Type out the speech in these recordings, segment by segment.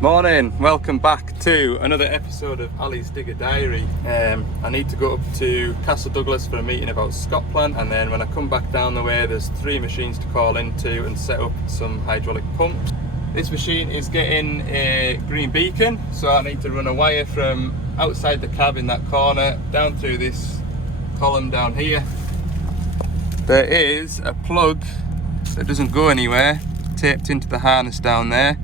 Morning, welcome back to another episode of Ali's Digger Diary. I need to go up to Castle Douglas for a meeting about Scotplant, and then when I come back down the way there's 3 machines to call into and set up some hydraulic pumps. This machine is getting a green beacon, so I need to run a wire from outside the cab in that corner down through this column down here. There is a plug that doesn't go anywhere taped into the harness down there.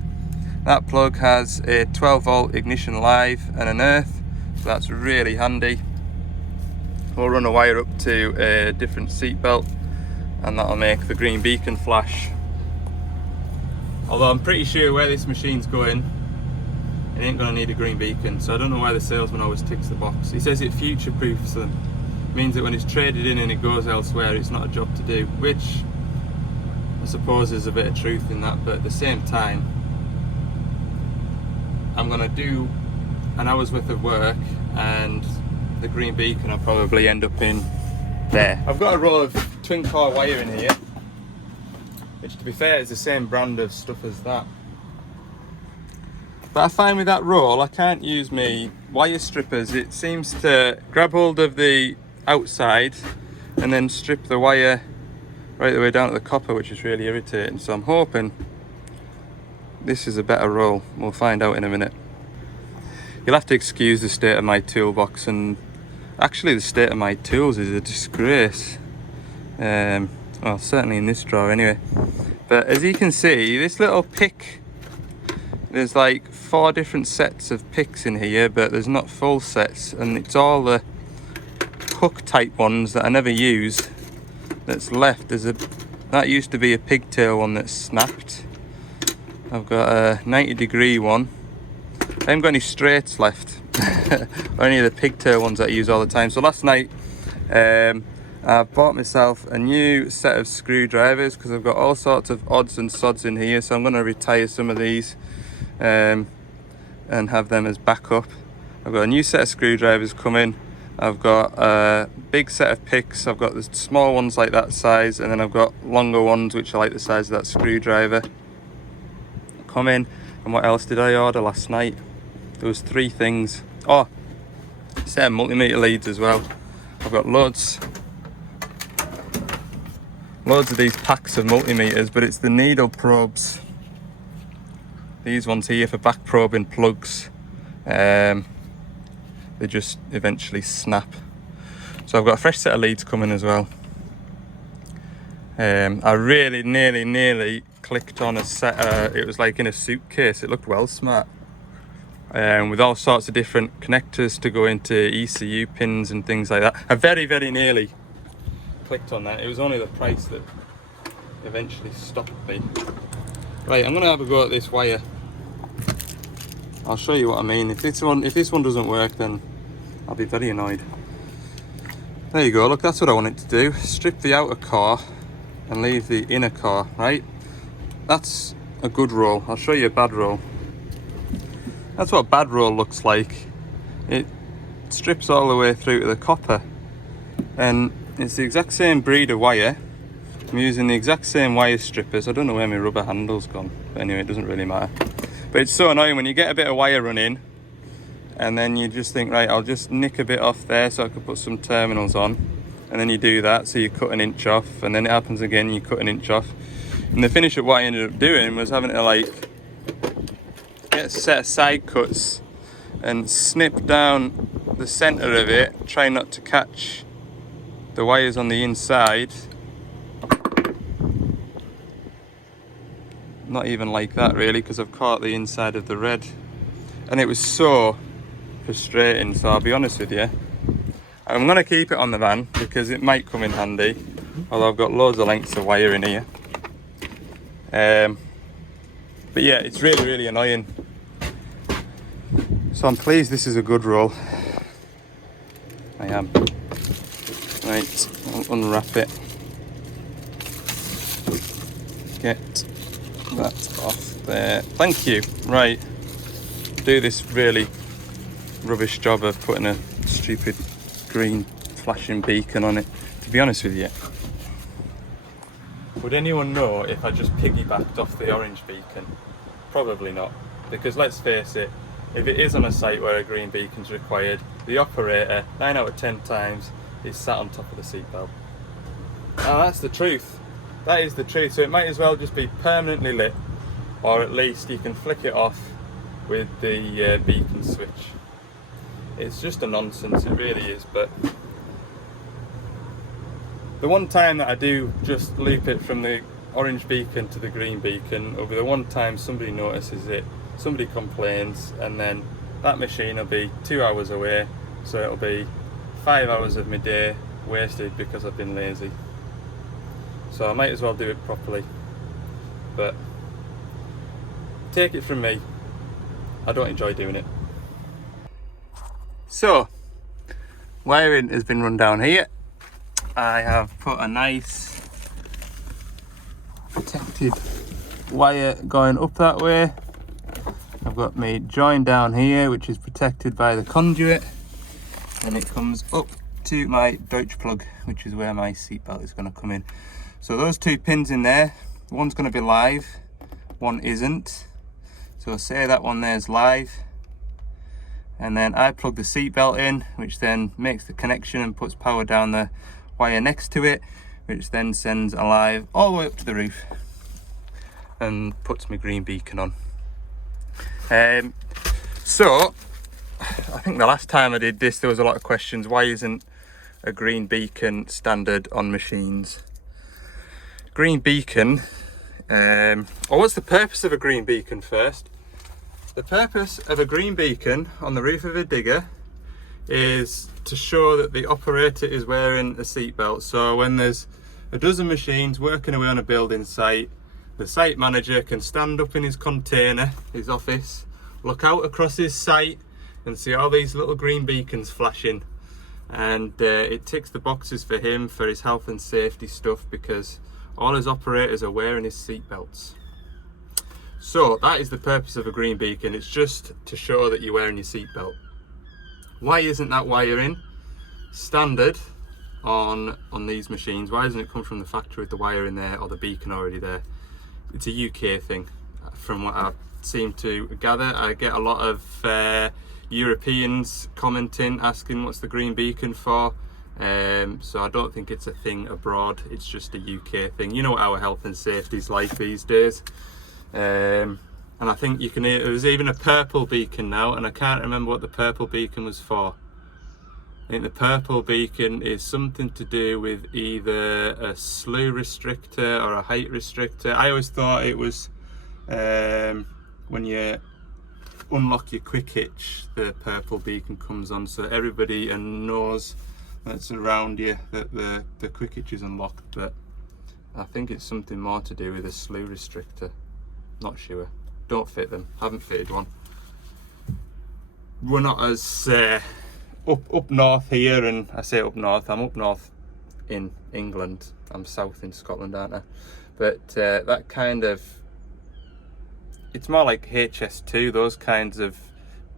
That plug has a 12 volt ignition live and an earth, so that's really handy. We'll run a wire up to a different seat belt and that'll make the green beacon flash. Although I'm pretty sure where this machine's going, it ain't going to need a green beacon, so I don't know why the salesman always ticks the box. He says it future-proofs them. Means that when it's traded in and it goes elsewhere, it's not a job to do, which I suppose there's a bit of truth in that, but at the same time, I'm going to do an hour's worth of work and the green beacon will probably end up in there. I've got a roll of twin core wire in here, which to be fair is the same brand of stuff as that. But I find with that roll I can't use my wire strippers. It seems to grab hold of the outside and then strip the wire right the way down to the copper, which is really irritating. So I'm hoping this is a better roll. We'll find out in a minute. You'll have to excuse the state of my toolbox, and actually the state of my tools is a disgrace. Well, certainly in this drawer anyway. But as you can see, this little pick, there's like 4 different sets of picks in here, but there's not full sets, and it's all the hook type ones that I never use that's left. That used to be a pigtail one that snapped. I've got a 90-degree one. I haven't got any straights left, or any of the pigtail ones that I use all the time. So last night I bought myself a new set of screwdrivers because I've got all sorts of odds and sods in here, so I'm going to retire some of these and have them as backup. I've got a new set of screwdrivers coming. I've got a big set of picks. I've got the small ones like that size, and then I've got longer ones which are like the size of that screwdriver coming. And what else did I order last night? There was 3 things. Oh, set of multimeter leads as well. I've got loads of these packs of multimeters, but it's the needle probes. These ones here for back probing plugs. They just eventually snap. So I've got a fresh set of leads coming as well. I really nearly clicked on a set. It was like in a suitcase. It looked well smart, with all sorts of different connectors to go into ECU pins and things like that. I very nearly clicked on that. It was only the price that eventually stopped me. Right, I'm gonna have a go at this wire. I'll show you what I mean. If this one doesn't work, then I'll be very annoyed. There you go. Look, that's what I want it to do. Strip the outer core and leave the inner core, right? That's a good roll. I'll show you a bad roll. That's what a bad roll looks like. It strips all the way through to the copper, and it's the exact same breed of wire. I'm using the exact same wire strippers. I don't know where my rubber handle's gone, but anyway, it doesn't really matter. But it's so annoying when you get a bit of wire running and then you just think, right, I'll just nick a bit off there so I can put some terminals on, and then you do that, so you cut an inch off, and then it happens again, you cut an inch off. And the finish of what I ended up doing was having to like get a set of side cuts and snip down the center of it, try not to catch the wires on the inside. Not even like that really, because I've caught the inside of the red, and it was so frustrating. So I'll be honest with you, I'm going to keep it on the van because it might come in handy, although I've got loads of lengths of wire in here. But yeah, it's really annoying. So I'm pleased this is a good roll. I am. Right, I'll unwrap it. Get that off there. Thank you. Right, do this really rubbish job of putting a stupid green flashing beacon on it. To be honest with you, would anyone know if I just piggybacked off the orange beacon? Probably not. Because let's face it, if it is on a site where a green beacon's required, the operator, 9 out of 10 times, is sat on top of the seatbelt. Now that's the truth. That is the truth. So it might as well just be permanently lit, or at least you can flick it off with the beacon switch. It's just a nonsense, it really is. But the one time that I do just loop it from the orange beacon to the green beacon will be the one time somebody notices it, somebody complains, and then that machine will be 2 hours away, so it'll be 5 hours of my day wasted because I've been lazy. So I might as well do it properly. But take it from me, I don't enjoy doing it. So wiring has been run down here. I have put a nice protected wire going up that way. I've got my join down here which is protected by the conduit, and it comes up to my Deutsch plug, which is where my seatbelt is going to come in. So those 2 pins in there, one's going to be live, one isn't. So say that one there's live, and then I plug the seatbelt in, which then makes the connection and puts power down the wire next to it, which then sends a live all the way up to the roof and puts my green beacon on. So I think the last time I did this there was a lot of questions, why isn't a green beacon standard on machines? Green beacon, or what's the purpose of a green beacon first? The purpose of a green beacon on the roof of a digger is to show that the operator is wearing a seatbelt. So when there's a dozen machines working away on a building site, the site manager can stand up in his container, his office, look out across his site and see all these little green beacons flashing, and it ticks the boxes for him for his health and safety stuff, because all his operators are wearing his seatbelts. So that is the purpose of a green beacon. It's just to show that you're wearing your seatbelt. Why isn't that wiring standard on these machines? Why doesn't it come from the factory with the wire in there or the beacon already there? It's a UK thing, from what I seem to gather. I get a lot of Europeans commenting, asking what's the green beacon for. So I don't think it's a thing abroad, it's just a UK thing. You know what our health and safety is like these days. And I think you can, there's even a purple beacon now, and I can't remember what the purple beacon was for. I think the purple beacon is something to do with either a slew restrictor or a height restrictor. I always thought it was when you unlock your quick hitch, the purple beacon comes on, so everybody knows that's around you that the quick hitch is unlocked. But I think it's something more to do with a slew restrictor. Not sure. Don't fit them. Haven't fitted one. We're not as up north here, and I say up north, I'm up north in England. I'm south in Scotland, aren't I? But that kind of, it's more like HS2, those kinds of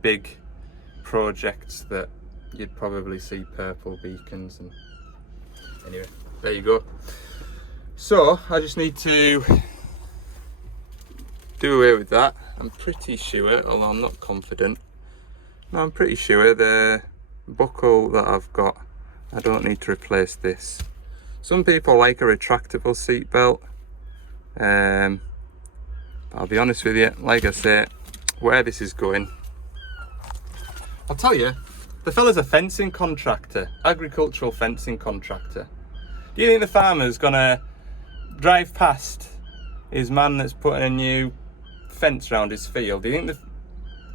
big projects that you'd probably see purple beacons. And anyway, there you go. So I just need to do away with that. I'm pretty sure, although I'm not confident, no, I'm pretty sure the buckle that I've got, I don't need to replace this. Some people like a retractable seat belt. I'll be honest with you, like I say, where this is going, I'll tell you, the fella's a fencing contractor, agricultural fencing contractor. Do you think the farmer's gonna drive past his man that's putting a new fence around his field? Do you think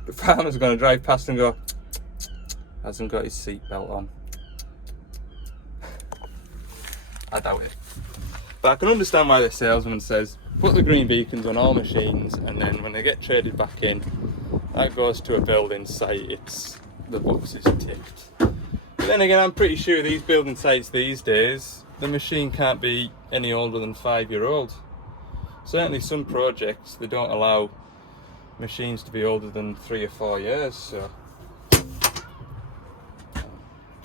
the farmer's gonna drive past and go, hasn't got his seatbelt on? I doubt it. But I can understand why the salesman says, put the green beacons on all machines, and then when they get traded back in, that goes to a building site, it's the box is ticked. But then again, I'm pretty sure these building sites these days, the machine can't be any older than 5-year-old. Certainly some projects, they don't allow machines to be older than 3 or 4 years, so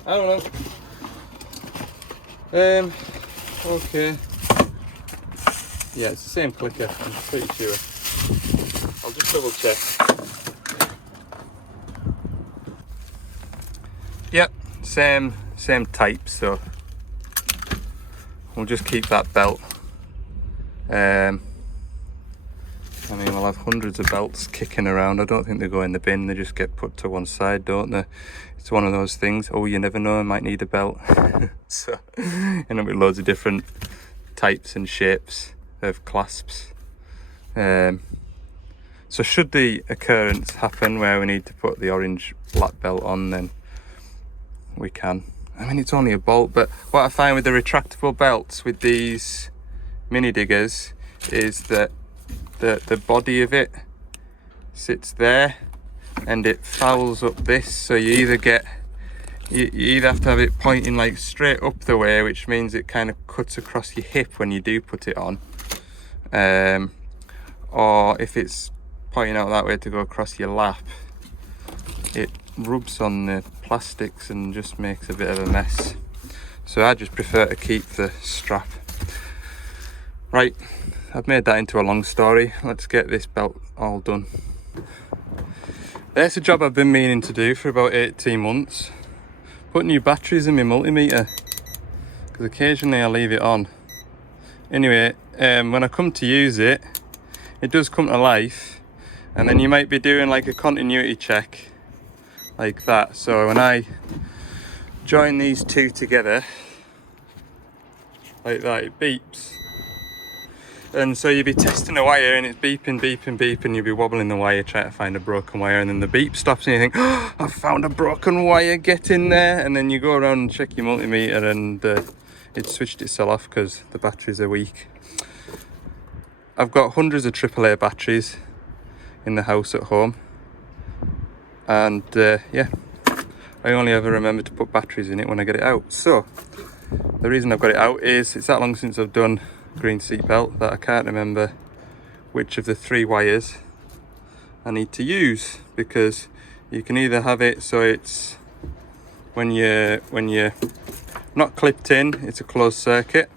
I don't know. Okay. Yeah, it's the same clicker, I'm pretty sure. I'll just double check. same type, so we'll just keep that belt. I mean, we'll have hundreds of belts kicking around. I don't think they go in the bin, they just get put to one side, don't they? It's one of those things, oh, you never know, I might need a belt. So, end up with loads of different types and shapes of clasps. So should the occurrence happen where we need to put the orange black belt on, then we can. I mean, it's only a bolt, but what I find with the retractable belts with these mini diggers is that the body of it sits there and it fouls up this, so you either have to have it pointing like straight up the way, which means it kind of cuts across your hip when you do put it on, or if it's pointing out that way to go across your lap, it rubs on the plastics and just makes a bit of a mess. So I just prefer to keep the strap. Right, I've made that into a long story. Let's get this belt all done. There's a job I've been meaning to do for about 18 months. Put new batteries in my multimeter, because occasionally I leave it on. Anyway, when I come to use it, it does come to life, and then you might be doing like a continuity check like that. So when I join these two together like that, it beeps. And so you'll be testing a wire and it's beeping, you'll be wobbling the wire trying to find a broken wire, and then the beep stops and you think, oh, I've found a broken wire, get in there. And then you go around and check your multimeter and it switched itself off because the batteries are weak. I've got hundreds of AAA batteries in the house at home, and yeah, I only ever remember to put batteries in it when I get it out. So the reason I've got it out is it's that long since I've done green seat belt that I can't remember which of the 3 wires I need to use, because you can either have it so it's when you're not clipped in, it's a closed circuit,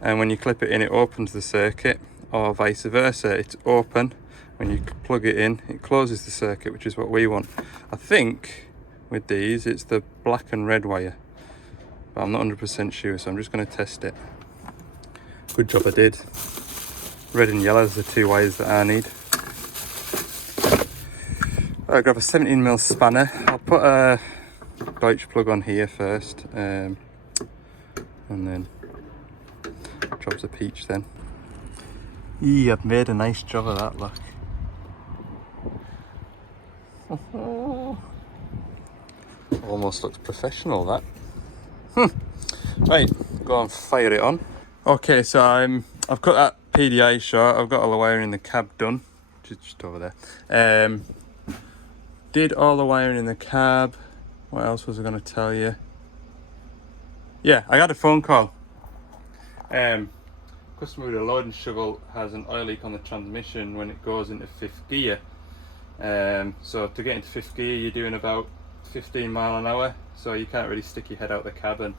and when you clip it in, it opens the circuit, or vice versa, it's open, when you plug it in it closes the circuit, which is what we want. I think with these it's the black and red wire, but I'm not 100% sure, so I'm just going to test it. Good job I did. Red and yellow is the 2 wires that I need. I'll grab a 17mm spanner. I'll put a Deutsch plug on here first, and then job's a peach then. Yeah, I've made a nice job of that, look. Almost looks professional, that. Right, go and fire it on. Okay, so I've cut that PDI short. I've got all the wiring in the cab done, just over there. Did all the wiring in the cab. What else was I going to tell you? Yeah, I got a phone call. Customer with a loading shovel has an oil leak on the transmission when it goes into 5th gear. So to get into 5th gear, you're doing about 15 mile an hour, so you can't really stick your head out the cab and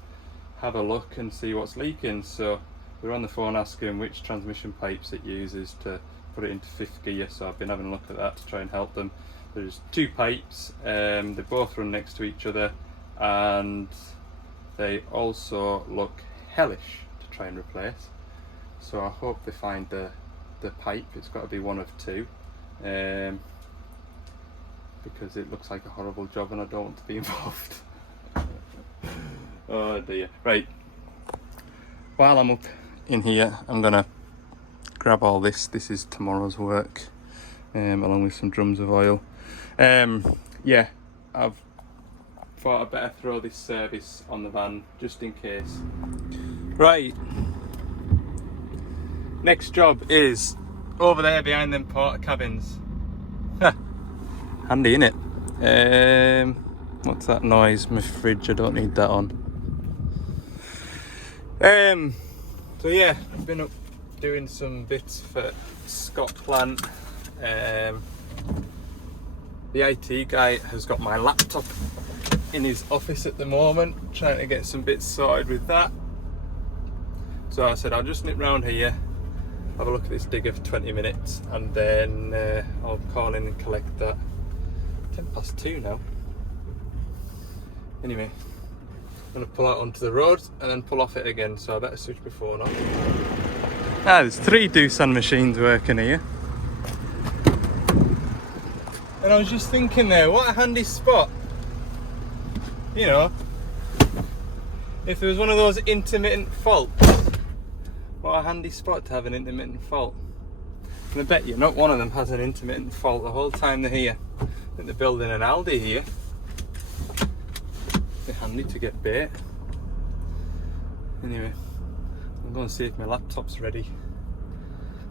have a look and see what's leaking. So we're on the phone asking which transmission pipes it uses to put it into 5th gear, so I've been having a look at that to try and help them. There's 2 pipes, they both run next to each other, and they also look hellish to try and replace. So I hope they find the pipe. It's got to be one of 2, because it looks like a horrible job and I don't want to be involved. Oh dear. Right, while I'm up in here, I'm gonna grab all this. This is tomorrow's work, along with some drums of oil. Yeah, I've thought I'd better throw this service on the van just in case. Right, next job is over there behind them porta cabins. Handy, innit? What's that noise? My fridge, I don't need that on. So yeah, I've been up doing some bits for Scott Plant. The IT guy has got my laptop in his office at the moment, trying to get some bits sorted with that. So I said I'll just nip round here, have a look at this digger for 20 minutes, and then I'll call in and collect that. 2:10 now. Anyway, I'm going to pull out onto the road and then pull off it again, so I better switch before now. There's 3 Doosan machines working here. And I was just thinking there, what a handy spot. You know, if there was one of those intermittent faults, what a handy spot to have an intermittent fault. And I bet you not one of them has an intermittent fault the whole time they're here. I think they're building an Aldi here. They're handy to get bait. Anyway, I'm going to see if my laptop's ready.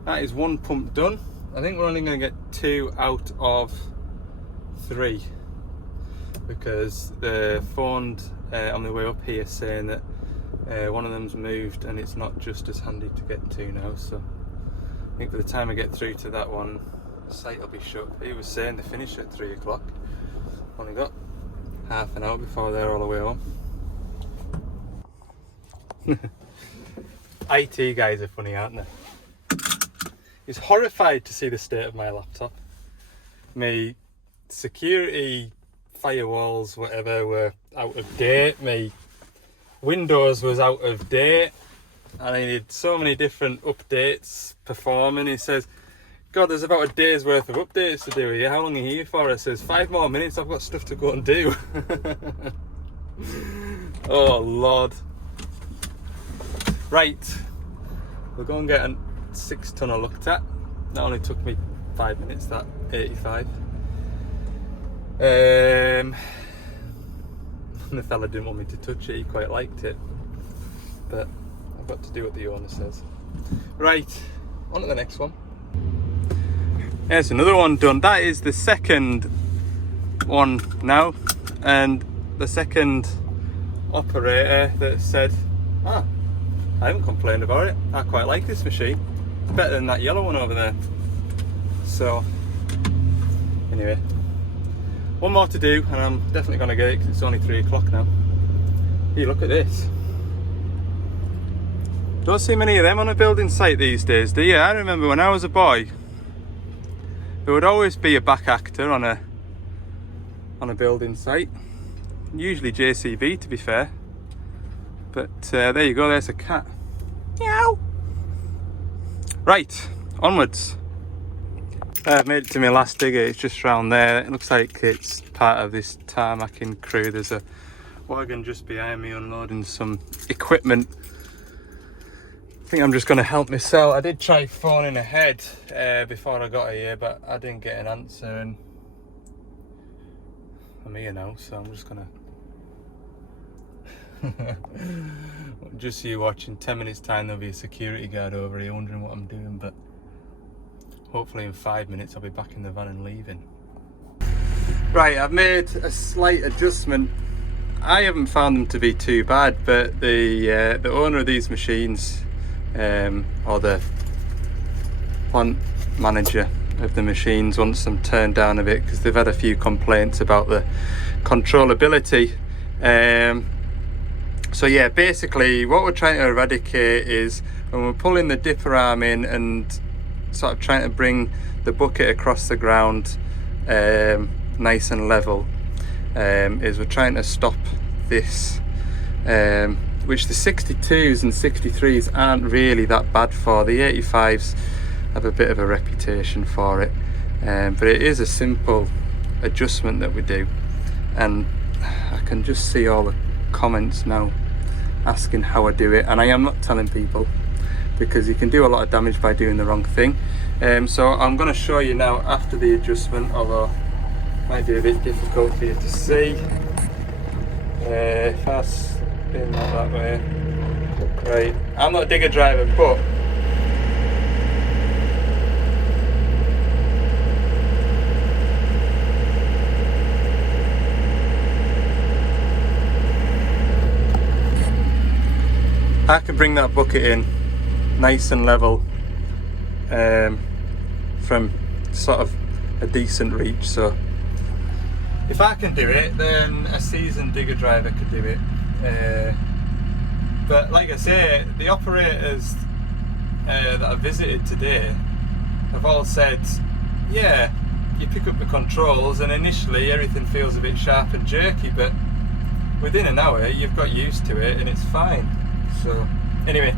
That is 1 pump done. I think we're only going to get 2 out of 3 because they phoned on the way up here saying that one of them's moved and it's not just as handy to get to now. So I think by the time I get through to that one, the site will be shut. He was saying they finish at 3 o'clock. Only got half an hour before they're all the way home. IT guys are funny, aren't they? He's horrified to see the state of my laptop. My security firewalls, whatever, were out of date. My Windows was out of date. And I needed so many different updates performing. He says, God, there's about a day's worth of updates to do here. How long are you here for? I says, 5 more minutes, I've got stuff to go and do. Oh, Lord. Right. We'll go and get a 6-tonner looked at. That only took me 5 minutes, that 85. The fella didn't want me to touch it, he quite liked it. But I've got to do what the owner says. Right, on to the next one. There's another one done. That is the second one now, and the second operator that said, I haven't complained about it. I quite like this machine. It's better than that yellow one over there. So, anyway, one more to do, and I'm definitely going to get it because it's only 3 o'clock now. Here, look at this. Don't see many of them on a building site these days, do you? I remember when I was a boy, there would always be a back actor on a building site. Usually JCB, to be fair. But there you go, there's a cat. Meow. Right, onwards. I've made it to my last digger. It's just round there. It looks like it's part of this tarmacking crew. There's a wagon just behind me unloading some equipment. I think I'm just going to help myself. I did try phoning ahead before I got here, but I didn't get an answer, and I'm here now, so I'm just going to just you watching. 10 minutes time there'll be a security guard over here wondering what I'm doing, but hopefully in 5 minutes I'll be back in the van and leaving. Right, I've made a slight adjustment. I haven't found them to be too bad, but the owner of these machines, or the plant manager of the machines, wants them turned down a bit because they've had a few complaints about the controllability. So yeah, basically what we're trying to eradicate is when we're pulling the dipper arm in and sort of trying to bring the bucket across the ground nice and level, is we're trying to stop this, which the 62s and 63s aren't really that bad for. The 85s have a bit of a reputation for it, but it is a simple adjustment that we do, and I can just see all the comments now asking how I do it, and I am not telling people because you can do a lot of damage by doing the wrong thing. So I'm going to show you now after the adjustment, although it might be a bit difficult for you to see. If I spin that way, right, I'm not a digger driver, but I can bring that bucket in nice and level from sort of a decent reach. So if I can do it, then a seasoned digger driver could do it. But like I say, the operators that I visited today have all said, yeah, you pick up the controls and initially everything feels a bit sharp and jerky, but within an hour you've got used to it and it's fine. So anyway,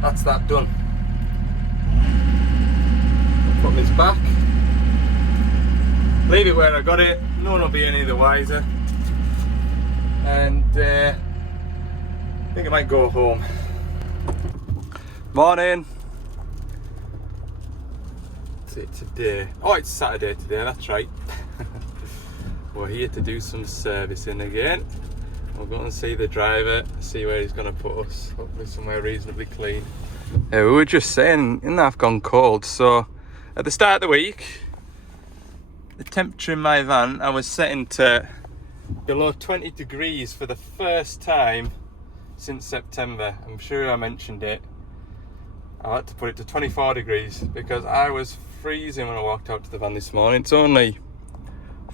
that's that done. I'll put this back, leave it where I got it, no one will be any the wiser, and I think I might go home. Morning. What's it today? Oh, it's Saturday today, that's right. We're here to do some servicing again. We'll go and see the driver, see where he's going to put us, hopefully somewhere reasonably clean. We were just saying, in I've gone cold, so at the start of the week, the temperature in my van, I was setting to below 20 degrees for the first time since September. I'm sure I mentioned it. I had to put it to 24 degrees because I was freezing when I walked out to the van this morning. It's only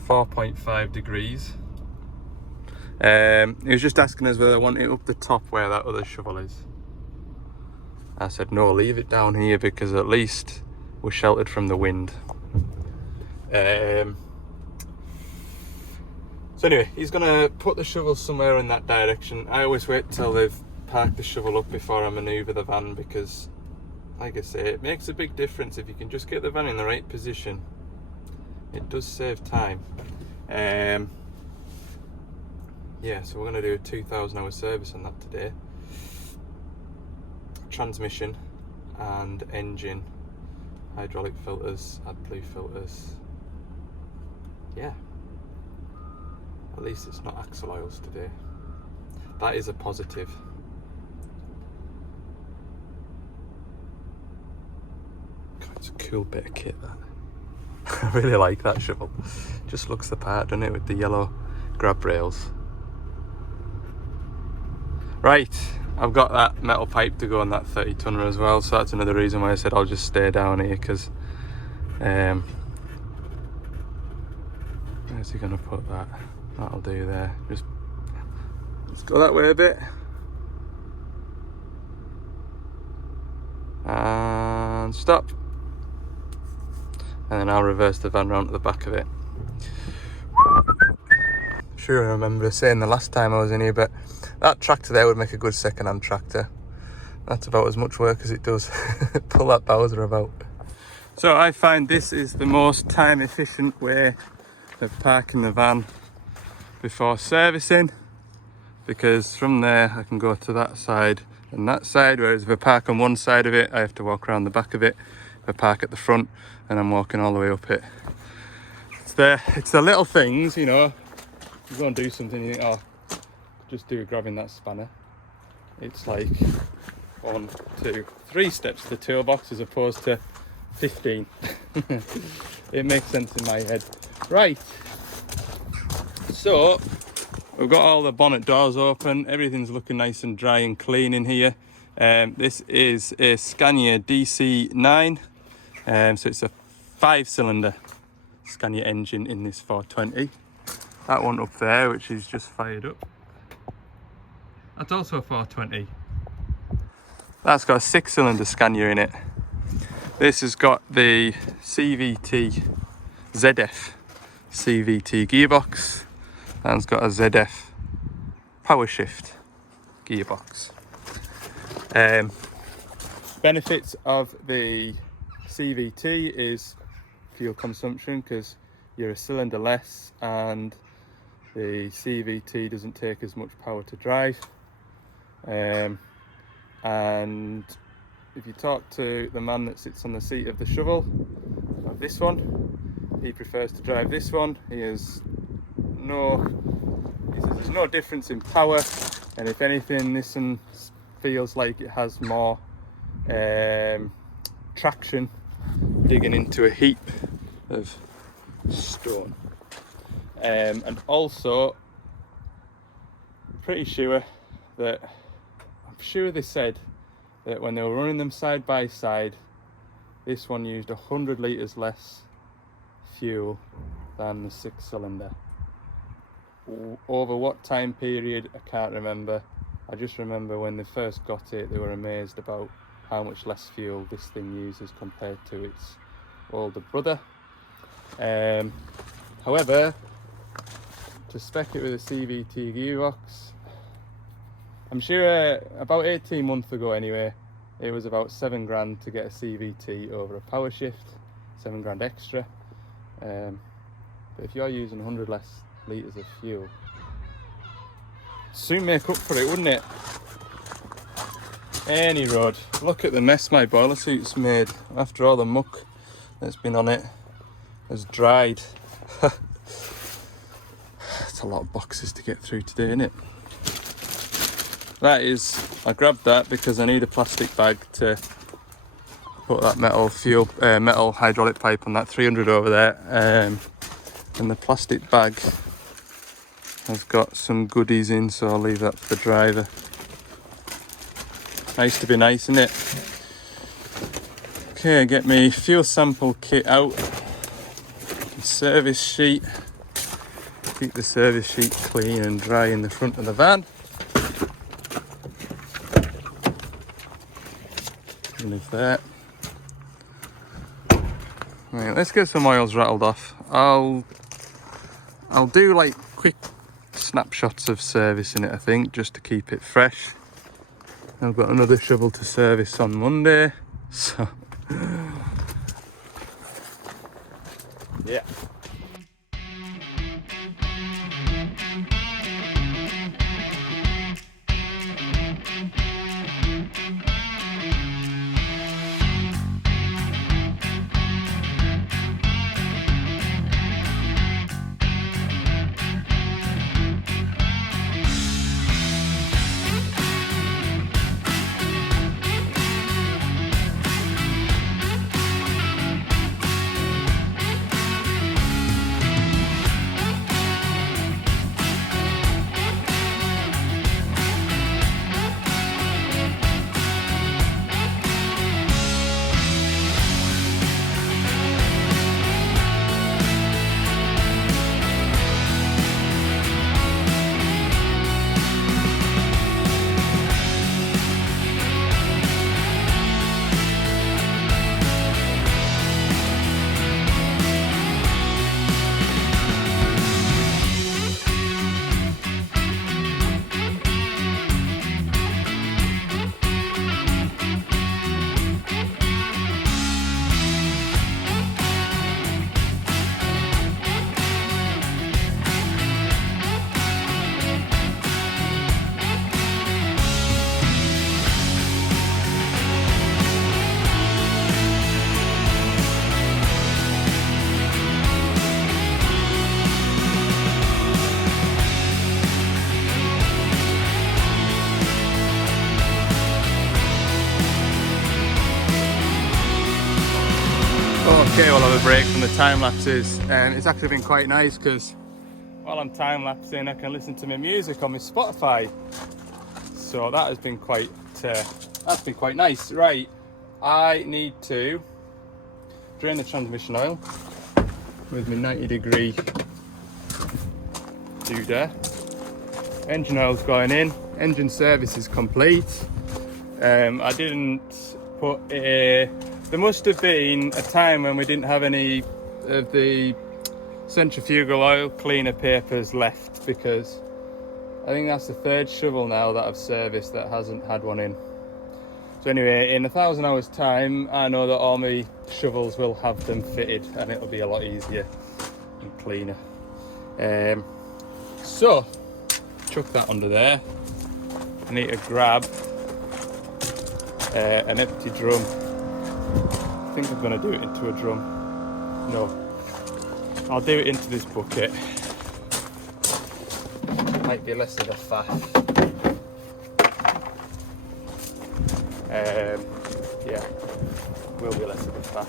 4.5 degrees. He was just asking us whether I want it up the top where that other shovel is. I said no, leave it down here because at least we're sheltered from the wind. So anyway, he's gonna put the shovel somewhere in that direction. I always wait till they've parked the shovel up before I manoeuvre the van because, like I say, it makes a big difference if you can just get the van in the right position. It does save time. Yeah, so we're going to do a 2,000 hour service on that today. Transmission and engine, hydraulic filters, AdBlue filters. Yeah, at least it's not axle oils today. That is a positive. God, it's a cool bit of kit, that. I really like that shovel. Just looks the part, doesn't it, with the yellow grab rails. Right, I've got that metal pipe to go on that 30 tonner as well, so that's another reason why I said I'll just stay down here, because where's he going to put that? That'll do there. Just let's go that way a bit. And stop. And then I'll reverse the van round to the back of it. Sure, I remember saying the last time I was in here, but that tractor there would make a good second-hand tractor. That's about as much work as it does pull that Bowser about. So I find this is the most time-efficient way of parking the van before servicing, because from there I can go to that side and that side, whereas if I park on one side of it, I have to walk around the back of it. If I park at the front, and I'm walking all the way up it. It's the little things, you know. You go and do something, you think, oh, just do grabbing that spanner. It's like 1, 2, 3 steps to the toolbox as opposed to 15. It makes sense in my head. Right, so we've got all the bonnet doors open, everything's looking nice and dry and clean in here. This is a Scania DC9, so it's a 5-cylinder Scania engine in this 420. That one up there, which is just fired up, that's also a 420. That's got a 6-cylinder Scania in it. This has got the CVT ZF CVT gearbox, and it's got a ZF power shift gearbox. Benefits of the CVT is fuel consumption, because you're a cylinder less and the CVT doesn't take as much power to drive. And if you talk to the man that sits on the seat of the shovel, of this one, he prefers to drive this one. He says there's no difference in power, and if anything, this one feels like it has more traction digging into a heap of stone. And also, I'm pretty sure that, they said that when they were running them side by side, this one used 100 litres less fuel than the 6-cylinder. Over what time period, I can't remember. I just remember when they first got it, they were amazed about how much less fuel this thing uses compared to its older brother. However, to spec it with a CVT gearbox. I'm sure about 18 months ago anyway, it was about 7 grand to get a CVT over a power shift, 7 grand extra. But if you're using 100 less litres of fuel, soon make up for it, wouldn't it? Any road. Look at the mess my boiler suit's made after all the muck that's been on it has dried. It's a lot of boxes to get through today, isn't it? That is, I grabbed that because I need a plastic bag to put that metal hydraulic pipe on that 300 over there. And the plastic bag has got some goodies in, so I'll leave that for the driver. Nice to be nice, isn't it? Okay, get my fuel sample kit out. Service sheet. Keep the service sheet clean and dry in the front of the van. Leave that. Right, let's get some oils rattled off. I'll do like quick snapshots of servicing it, I think, just to keep it fresh. I've got another shovel to service on Monday, so yeah. Okay, we'll have a break from the time lapses, and it's actually been quite nice because while I'm time lapsing I can listen to my music on my Spotify, so that has been quite nice. Right, I need to drain the transmission oil with my 90-degree doodah. Engine oil's going in, engine service is complete. I didn't put there must have been a time when we didn't have any of the centrifugal oil cleaner papers left, because I think that's the 3rd shovel now that I've serviced that hasn't had one in. So anyway, in 1,000 hours time, I know that all my shovels will have them fitted and it'll be a lot easier and cleaner. So, chuck that under there. I need to grab an empty drum. I think I'm going to do it into a drum. No, I'll do it into this bucket. Might be less of a faff. Yeah, will be less of a faff.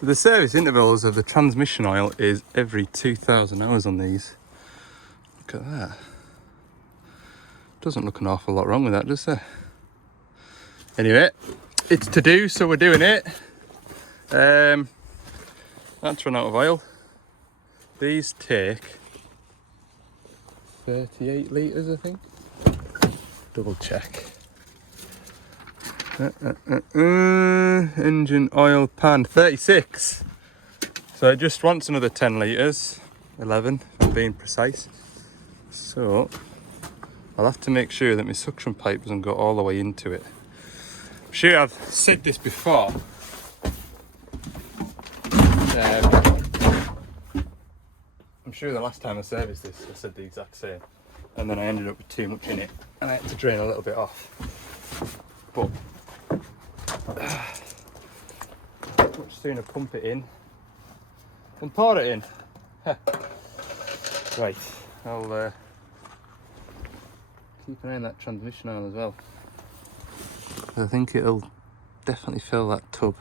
So the service intervals of the transmission oil is every 2,000 hours on these. Look at that. Doesn't look an awful lot wrong with that, does there? Anyway, it's to do, so we're doing it. That's run out of oil. These take 38 litres, I think. Double check. Engine oil pan, 36. So it just wants another 10 litres, 11 if I'm being precise. So I'll have to make sure that my suction pipe doesn't go all the way into it. I'm sure I've said this before. I'm sure the last time I serviced this I said the exact same, and then I ended up with too much in it and I had to drain a little bit off. But much sooner pump it in and pour it in. Right, I'll keep an eye on that transmission oil as well. I think it'll definitely fill that tub.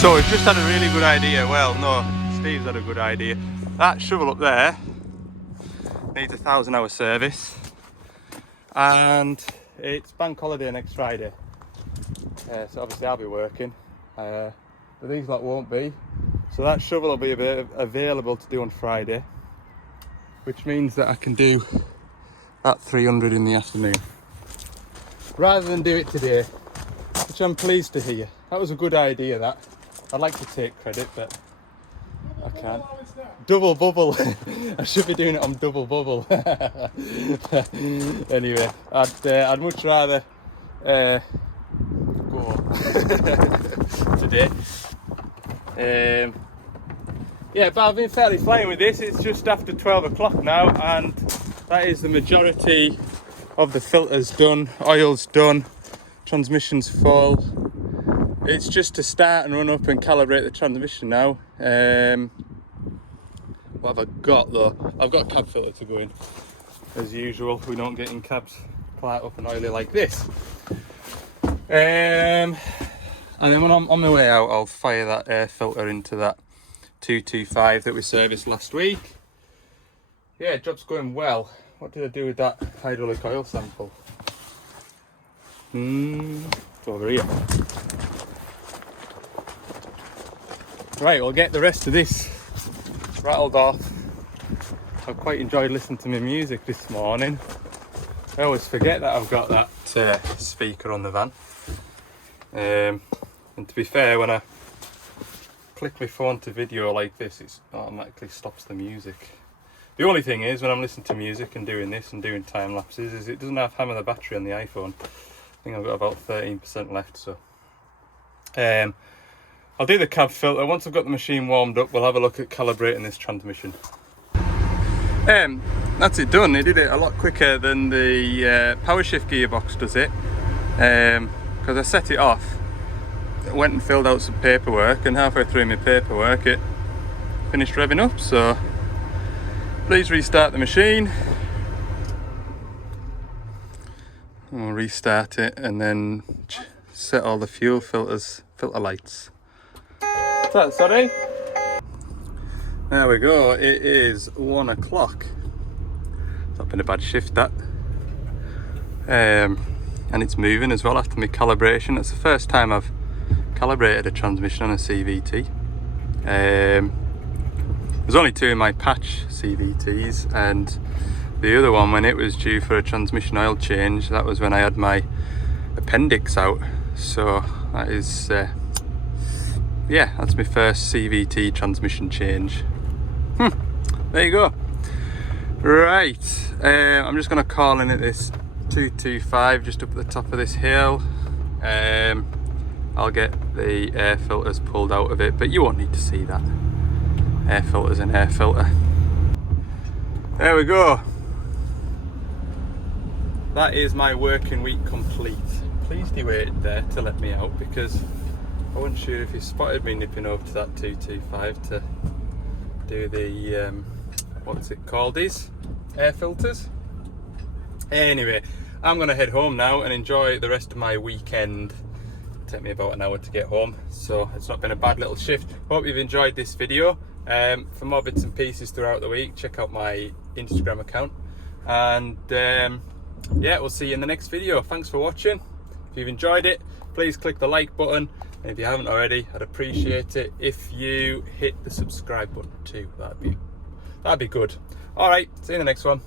So we've just had a really good idea. Well, no, Steve's had a good idea. That shovel up there needs a 1,000-hour service, and it's bank holiday next Friday. So obviously I'll be working, but these lot won't be. So that shovel will be available to do on Friday, which means that I can do that 300 in the afternoon, rather than do it today, which I'm pleased to hear. That was a good idea, that. I'd like to take credit, but I can't. Double bubble. I should be doing it on double bubble. Anyway, I'd much rather go today. Yeah, but I've been fairly flying with this. It's just after 12 o'clock now, and that is the majority of the filters done, oil's done, transmission's full. It's just to start and run up and calibrate the transmission now. What have I got though? I've got a cab filter to go in. As usual, we don't get in cabs quite up and oily like this. And then when I'm on my way out, I'll fire that air filter into that 225 that we serviced last week. Yeah, job's going well. What did I do with that hydraulic oil sample? It's over here. Right, we'll get the rest of this rattled off. I quite enjoyed listening to my music this morning. I always forget that I've got that speaker on the van. And to be fair, when I click my phone to video like this, it automatically stops the music. The only thing is, when I'm listening to music and doing this and doing time lapses, is it doesn't have hammer the battery on the iPhone. I think I've got about 13% left, so I'll do the cab filter. Once I've got the machine warmed up, we'll have a look at calibrating this transmission. That's it done. It did it a lot quicker than the PowerShift gearbox does it, because I set it off, went and filled out some paperwork, and halfway through my paperwork it finished revving up. So please restart the machine. We'll restart it and then set all the fuel filter lights. Sorry. There we go. It is 1 o'clock. It's not been a bad shift, that. And it's moving as well after my calibration. It's the first time I've calibrated a transmission on a CVT. There's only 2 in my patch CVTs, and the other one, when it was due for a transmission oil change, that was when I had my appendix out. So that is yeah, that's my first CVT transmission change. There you go. Right, I'm just going to call in at this 225 just up at the top of this hill. I'll get the air filters pulled out of it, but you won't need to see that. air filter's an air filter. There we go. That is my working week complete. Pleased he waited there to let me out, because I wasn't sure if he spotted me nipping over to that 225 to do the what's it called, these air filters. Anyway, I'm gonna head home now and enjoy the rest of my weekend. It'll take me about an hour to get home, so it's not been a bad little shift. Hope you've enjoyed this video. For more bits and pieces throughout the week, check out my Instagram account, and yeah, we'll see you in the next video. Thanks for watching. If you've enjoyed it, please click the like button, and if you haven't already, I'd appreciate it if you hit the subscribe button too. That'd be good. All right, see you in the next one.